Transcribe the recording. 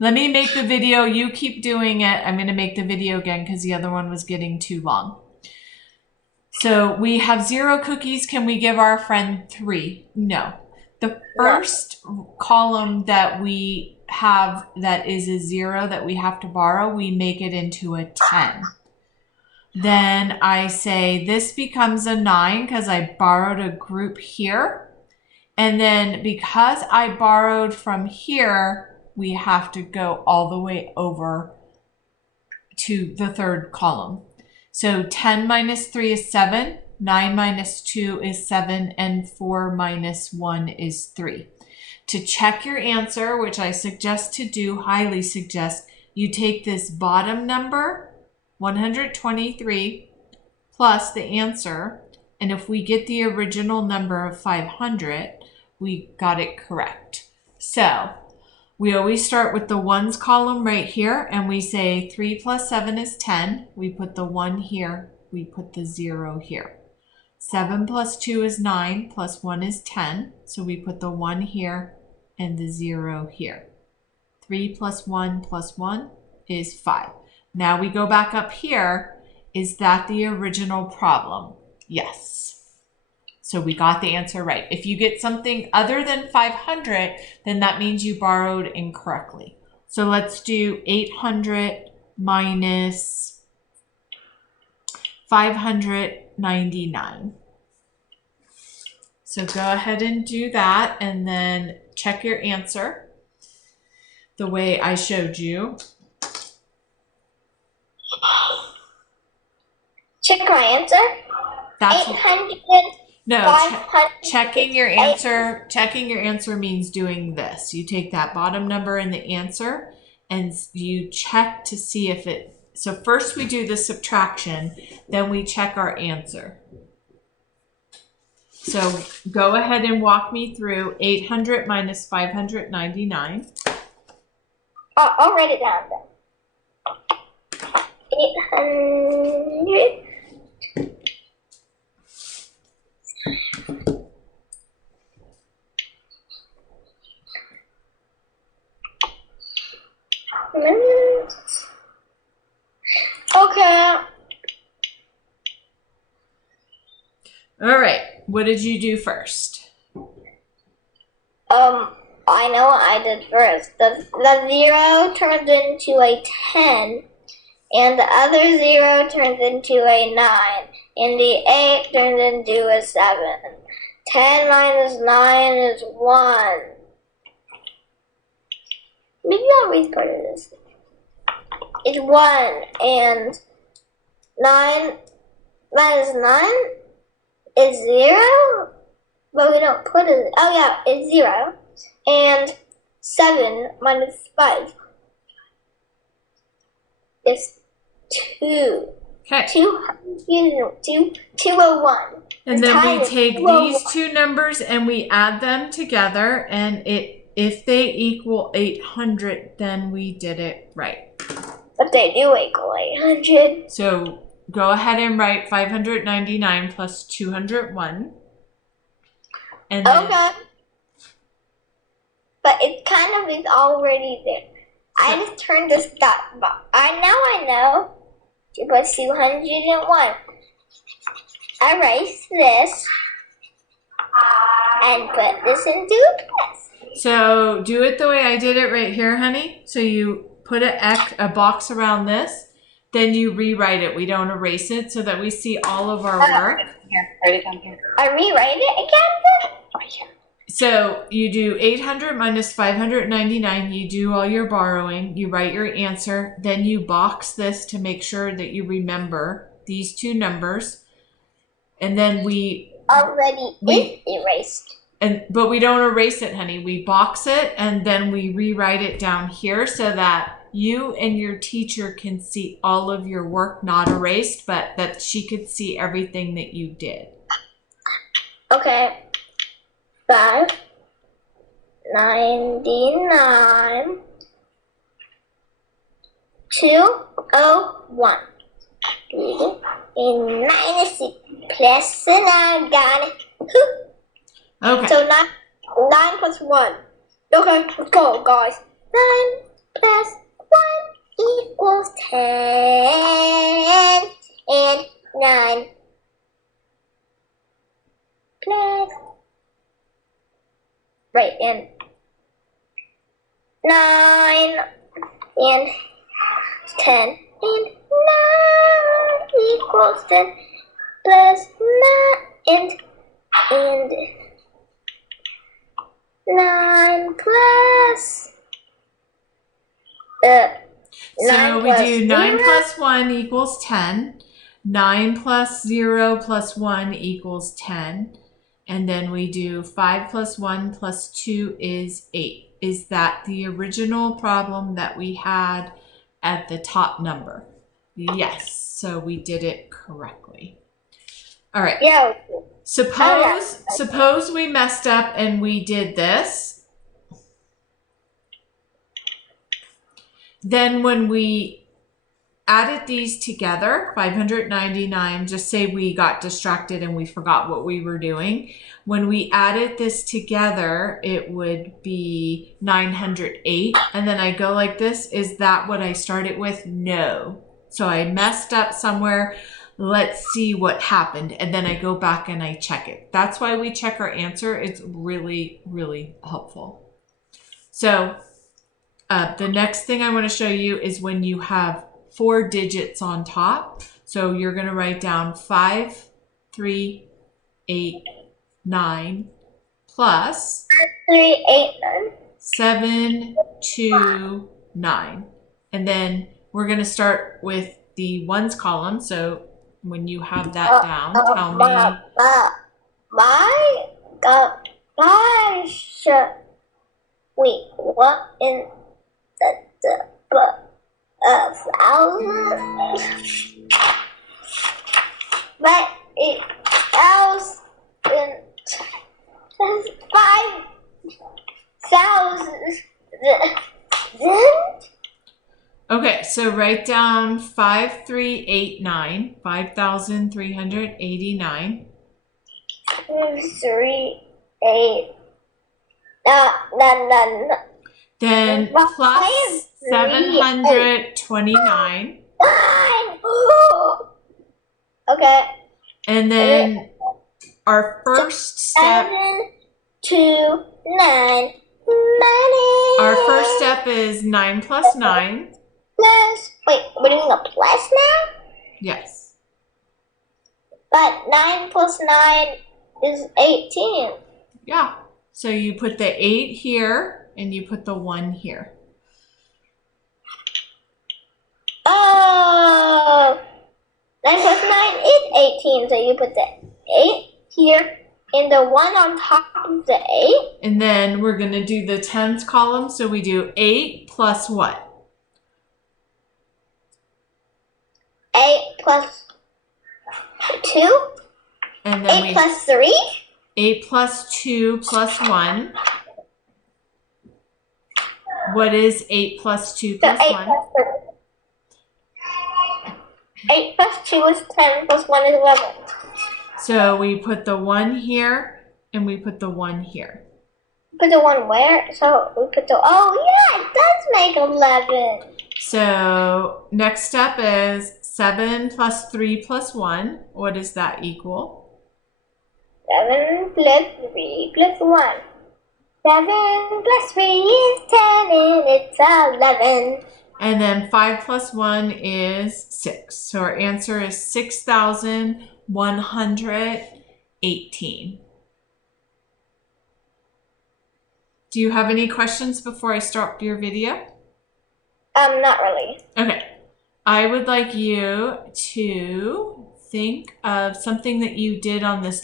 Let me make the video. You keep doing it. I'm going to make the video again because the other one was getting too long. So we have 0 cookies. Can we give our friend 3? No. The first column that we have that is a 0 that we have to borrow, we make it into a 10. Then I say this becomes a 9 because I borrowed a group here. And then because I borrowed from here, we have to go all the way over to the third column. So 10 minus 3 is 7, 9 minus 2 is 7, and 4 minus 1 is 3. To check your answer, which I suggest to do, highly suggest, you take this bottom number, 123, plus the answer, and if we get the original number of 500, we got it correct. So we always start with the ones column right here, and we say 3 plus 7 is 10. We put the 1 here, we put the 0 here. 7 plus 2 is 9, plus 1 is 10. So we put the 1 here and the 0 here. 3 plus 1 is 5. Now we go back up here. Is that the original problem? Yes. So we got the answer right. If you get something other than 500, then that means you borrowed incorrectly. So let's do 800 minus 599. So go ahead and do that and then check your answer the way I showed you. Check my answer. That's 800. No, checking your answer. Checking your answer means doing this. You take that bottom number in the answer and you check to see if it. So first we do the subtraction, then we check our answer. So go ahead and walk me through 800 minus 599. I'll write it down then. 800. Okay. All right. What did you do first? I know what I did first. The 0 turns into a 10, and the other 0 turns into a 9, and the 8 turns into a 7. 10 minus 9 is 1. Maybe I'll read part of this. It's 1, and 9 minus 9 is 0, but we don't put it. Oh yeah, it's 0. And 7 minus 5 is 2. Okay. 201. And then we take these two numbers and we add them together, and if they equal 800, then we did it right. But they do equal 800. So go ahead and write 599 plus 201. And then, okay. But it kind of is already there. I just turned this dot box. I know. You put 201. Erase this and put this into this. so do it the way I did it right here, honey. So you put a box around this, then you rewrite it. We don't erase it so that we see all of our work. Here, write it down here. I rewrite it again? Right here. So you do 800 minus 599. You do all your borrowing. You write your answer. Then you box this to make sure that you remember these two numbers. And then we erased. But we don't erase it, honey. We box it and then we rewrite it down here so that you and your teacher can see all of your work not erased, but that she could see everything that you did. Okay. 599 201. In minus plus and I got it. Okay. So 9 plus 1. Okay, let's go, guys. 9 plus 1 equals 10. And 9 plus, right, and 9 and 10 and 9 equals 10 plus 9 and 9 plus So we do 9 0 plus 1 equals 10. 9 plus 0 plus 1 equals 10. And then we do 5 plus 1 plus 2 is 8. Is that the original problem that we had at the top number? Yes, so we did it correctly. All right. Yeah. Suppose we messed up and we did this. Then when we added these together, 599, just say we got distracted and we forgot what we were doing. When we added this together, it would be 908. And then I go like this. Is that what I started with? No. So I messed up somewhere. Let's see what happened. And then I go back and I check it. That's why we check our answer. It's really, really helpful. So the next thing I want to show you is when you have 4 digits on top. So you're going to write down 5, 3, 8, 9 plus 3, 8, 9. 7, 2, 9. And then we're going to start with the ones column. So when you have that down, tell me. My gosh. Wait, what in the thousand? But 8,000, 5,000. Okay, so write down 5389, 5,389. 3, 8. No. Then plus 729. Okay. And then our first step. 7, 2, 9. Our first step is 9 plus 9. Plus, wait, we're doing a plus now? Yes. But 9 plus 9 is 18. Yeah. So you put the 8 here and you put the 1 here. Oh, 9 plus 9 is 18. So you put the 8 here and the 1 on top of the 8. And then we're going to do the tens column. So we do 8 plus what? 8 plus 2. And then 8 plus 3. 8 plus 2 plus 1. What is 8 plus 2 plus 8 1? plus 3. 8 plus 2 is 10 plus 1 is 11. So we put the 1 here and we put the 1 here. Put the 1 where? So we put the, oh yeah, it does make 11. So next step is 7 plus 3 plus 1. What does that equal? 7 plus 3 plus 1. 7 plus 3 is 10 and it's 11. And then 5 plus 1 is 6. So our answer is 6,118. Do you have any questions before I start your video? Not really. Okay. I would like you to think of something that you did on this